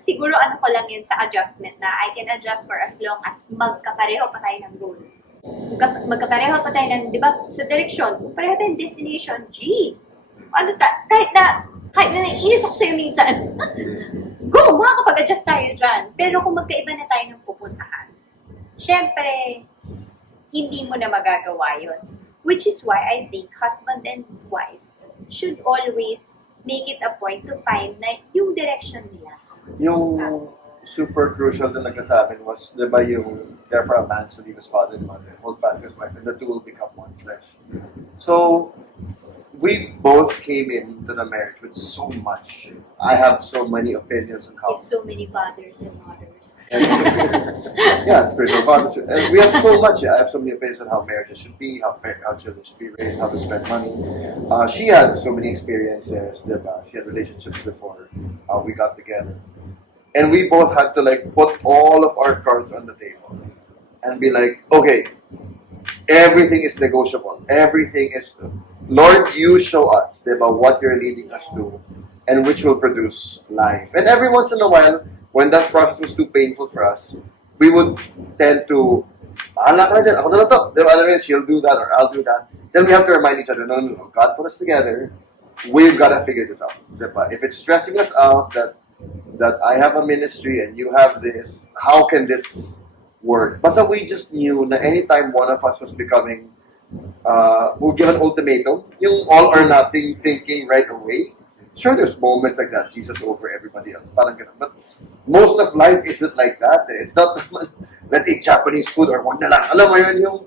siguro ano ko lang yun sa adjustment na I can adjust for as long as magkapareho pa tayo ng goal. Magkapareho pa tayo ng, di ba, sa direksyon, pareho tayong destination, G. Ano kahit na naiinis ako sa'yo minsan, go, makakapag-adjust tayo dyan. Pero kung magkaiba na tayo ng pupuntahan, syempre, hindi mo na magagawa yun. Which is why I think husband and wife should always make it a point to find na yung direction nila. Yung super crucial na nagkasabi was, di ba yung therefore a man should leave his father and mother, hold fast his wife, and the two will become one flesh. So, we both came into the marriage with so much. I have so many opinions on how. With so many fathers and mothers. Yeah, spiritual fathers. And we have so much. I have so many opinions on how marriages should be, how children should be raised, how to spend money. She had so many experiences. Diba? She had relationships before we got together. And we both had to like put all of our cards on the table and be like, okay, everything is negotiable. Everything is, Lord, you show us diba, what you're leading us to and which will produce life. And every once in a while, when that process was too painful for us, we would tend to, anak na dyan, ako na lang to. Diba, alam mo, she'll do that or I'll do that. Then we have to remind each other, no, God put us together. We've got to figure this out. Diba? If it's stressing us out that I have a ministry and you have this, how can this work? Basta we just knew na anytime one of us was becoming, we'll give an ultimatum, yung all or nothing thinking right away. Sure, there's moments like that, Jesus over everybody else, parang ganun. But most of life isn't like that. It's not, let's eat Japanese food or wag na lang. Alam mo yun, yung,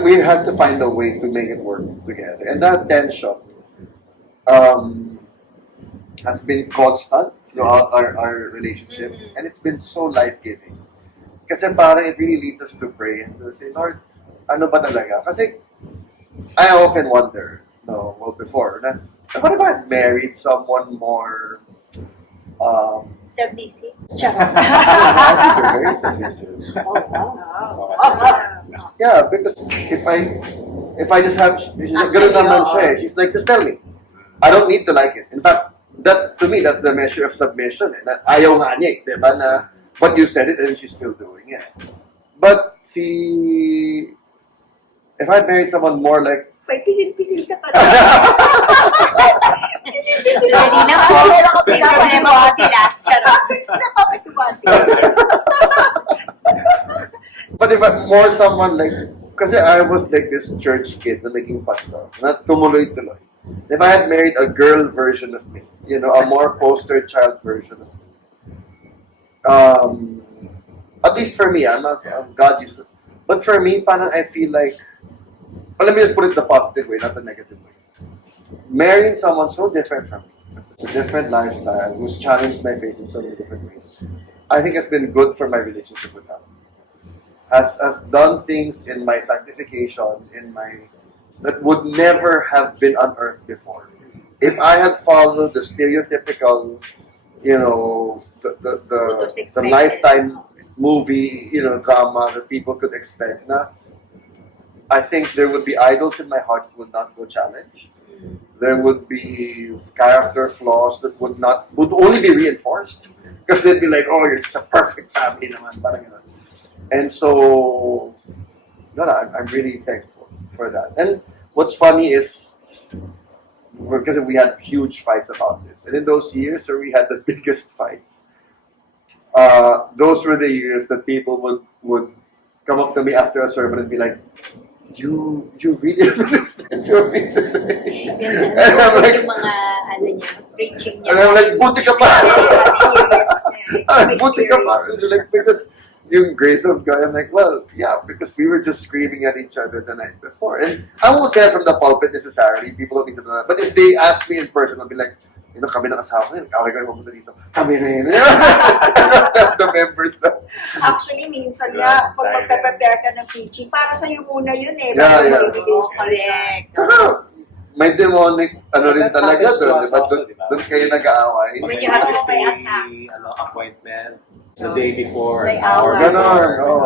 we had to find a way to make it work together. And that tension has been constant throughout our relationship. And it's been so life-giving. Kasi parang it really leads us to pray and to say, Lord, ano ba talaga? Kasi I often wonder, before, what if I had married someone more Submissive. you're very submissive. Wow. Yeah, because if I just have, ganun naman siya eh. She's like, just tell me. I don't need to like it. In fact, to me, that's the measure of submission. Eh. Na ayaw nga niya eh, diba? Na, but you said it and she's still doing it. But if I married someone more like, May pisil-pisil ka talaga. Pisil-pisil ka. Sorry lang po. May problema po sila. Charot. Nakapituwati. but if I'm more someone like, kasi I was like this church kid na naging pastor, na tumuloy-tuloy. If I had married a girl version of me, a more poster child version of me, at least for me, God used to. But for me, parang I feel like, let me just put it the positive way, not the negative way. Marrying someone so different from me, it's a different lifestyle, who's challenged my faith in so many different ways, I think has been good for my relationship with God. Has done things in my sanctification, that would never have been unearthed before. If I had followed the stereotypical, the lifetime movie, drama that people could expect, I think there would be idols in my heart that would not go challenged. There would be character flaws that would only be reinforced. Because they'd be like, oh, you're such a perfect family naman. Parang ganun. And so, I'm really thankful for that. And what's funny is, because we had huge fights about this. And in those years where we had the biggest fights, those were the years that people would come up to me after a sermon and be like, you really understand to me today. And I'm like, yung mga, preaching niya. And I'm like, buti ka pa. Buti ka pa. Like, because yung grace of God, I'm like, well, yeah, because we were just screaming at each other the night before. And I won't say that from the pulpit necessarily. People don't need to know that. But if they ask me in person, I'll be like, kami ng asawa ko yun. Kami kayo mamunta dito. Kami na yun. I don't tell the members that. Actually, minsan nga, pag magpe-prepare ka ng preaching, para sa'yo muna yun eh. Yeah, bago yeah. ibigay sa Correct. Saka, may demonic, rin talaga Happens to doon. us Diba? also, diba? Doon kayo nag-aaway. When you have to say, say attack. appointment the day before, May an hour away. Ganon. before. Oh.